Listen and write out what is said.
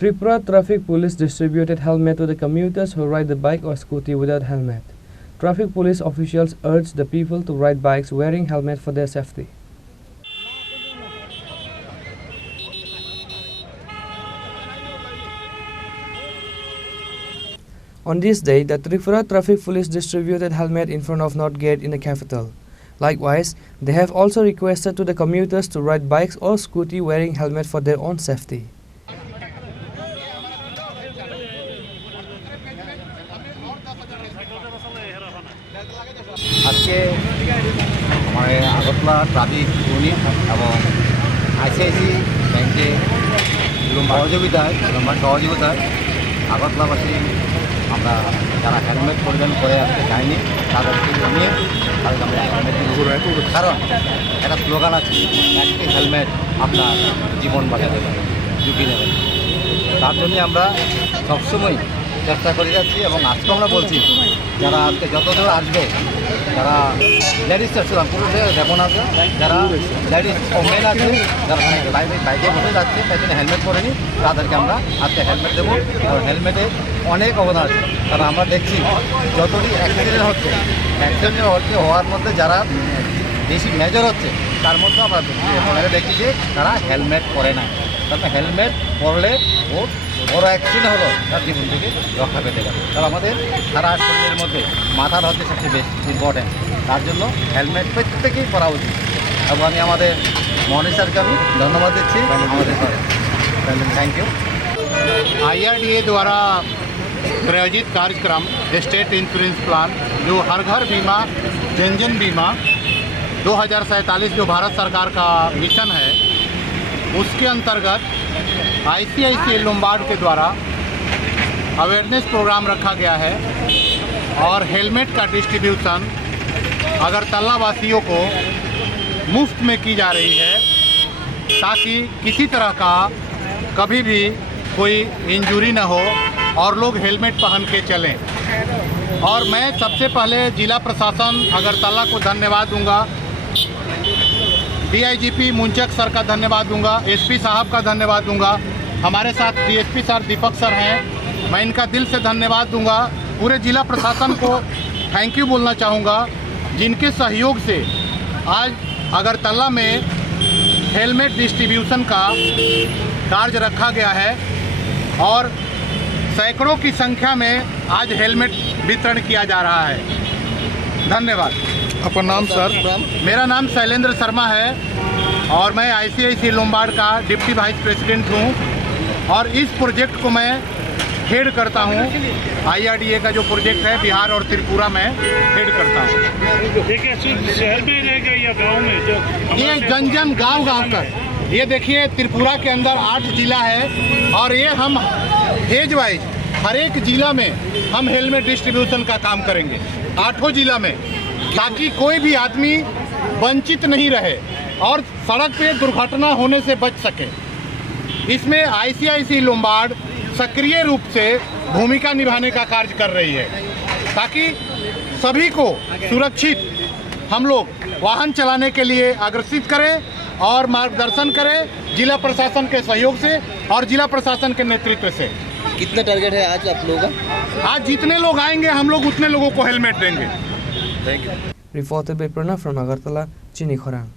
Tripura Traffic Police distributed helmet to the commuters who ride the bike or scooty without helmet. Traffic police officials urged the people to ride bikes wearing helmet for their safety. On this day, the Tripura Traffic Police distributed helmet in front of North Gate in the capital. Likewise, they have also requested to the commuters to ride bikes or scooty wearing helmet for their own safety. আজকে আমাদের Agartala traffic unit এবং ICICI ব্যাংকে সহযোগিতায় আগরতলাবাসী আমরা যারা helmet পরিধান করে আসতে চাইনি তাদেরকে জানিয়ে তাদেরকে আমরা হেলমেট কারণ একটা স্লোগান আছে একটি হেলমেট আপনার জীবন বাঁচাতে পারে ঝুঁকি নেবেন তার জন্যে আমরা সবসময় চেষ্টা করে যাচ্ছি এবং আজকে আমরা বলছি যারা আজকে যতদূর আসবে যারা লেডিস আসছিলাম পুরুষে যেমন আছে যারা লেডিস মেন আছে যারা বাইকে বসে যাচ্ছে তাই জন্য হেলমেট পরেনি তাদেরকে আমরা আজকে হেলমেট দেবো কারণ হেলমেটে অনেক অবদান আছে কারণ আমরা দেখছি যতটি অ্যাক্সিডেন্ট হচ্ছে হওয়ার মধ্যে যারা বেশি মেজর হচ্ছে তার মধ্যে আমরা দেখছি যে তারা হেলমেট পরে না কারণ হেলমেট পরলে ও বড় অ্যাক্সিডেন্ট হলো তার জীবন থেকে রক্ষা পেতে পারে কারণ আমাদের সারা শরীরের মধ্যে মাথার হচ্ছে সবচেয়ে বেশি ইম্পর্টেন্ট তার জন্য হেলমেট প্রত্যেকেই পরা উচিত এবং আমি আমাদের মনি স্যারকে আমি ধন্যবাদ দিচ্ছি আমাদের थैंक यू IRDA द्वारा प्रायोजित कार्यक्रम स्टेट इंश्योरेंस प्लान जो हर घर बीमा जन जन बीमा 2047 जो भारत सरकार का मिशन है उसके अंतर्गत ICICI लोम्बार्ड के द्वारा अवेयरनेस प्रोग्राम रखा गया है और हेलमेट का डिस्ट्रीब्यूशन अगरतला वासियों को मुफ्त में की जा रही है ताकि किसी तरह का कभी भी कोई इंजरी न हो और लोग हेलमेट पहन के चलें। और मैं सबसे पहले जिला प्रशासन अगरतला को धन्यवाद दूंगा, DIGP मुंचक सर का धन्यवाद दूंगा, SP साहब का धन्यवाद दूंगा, हमारे साथ DSP सर दीपक सर हैं, मैं इनका दिल से धन्यवाद दूंगा। पूरे जिला प्रशासन को थैंक यू बोलना चाहूँगा जिनके सहयोग से आज अगरतला में हेलमेट डिस्ट्रीब्यूशन का कार्य रखा गया है और सैकड़ों की संख्या में आज हेलमेट वितरण किया जा रहा है। धन्यवाद। आपका नाम सर? मेरा नाम शैलेंद्र शर्मा है और मैं ICICI लोम्बार्ड का डिप्टी वाइस प्रेसिडेंट हूँ और इस प्रोजेक्ट को मैं हेड करता हूँ। IRDA का जो प्रोजेक्ट है बिहार और त्रिपुरा में हेड करता हूँ। शहर में रहेगा या गांव में? ये जन जन गाँव तक ये देखिए त्रिपुरा के अंदर 8 जिला है और ये हम फेज वाइज हर एक जिला में हम हेलमेट डिस्ट्रीब्यूशन का काम करेंगे 8 जिला में ताकि कोई भी आदमी वंचित नहीं रहे और सड़क पे दुर्घटना होने से बच सके। इसमें ICICI लोम्बार्ड सक्रिय रूप से भूमिका निभाने का कार्य कर रही है ताकि सभी को सुरक्षित हम लोग वाहन चलाने के लिए अग्रसित करें और मार्गदर्शन करें जिला प्रशासन के सहयोग से और जिला प्रशासन के नेतृत्व से। कितना टारगेट है आज आप लोगों का? आज जितने लोग आएंगे हम लोग उतने लोगों को हेलमेट देंगे। Reported by Pranav from Agartala, Chini Khorang.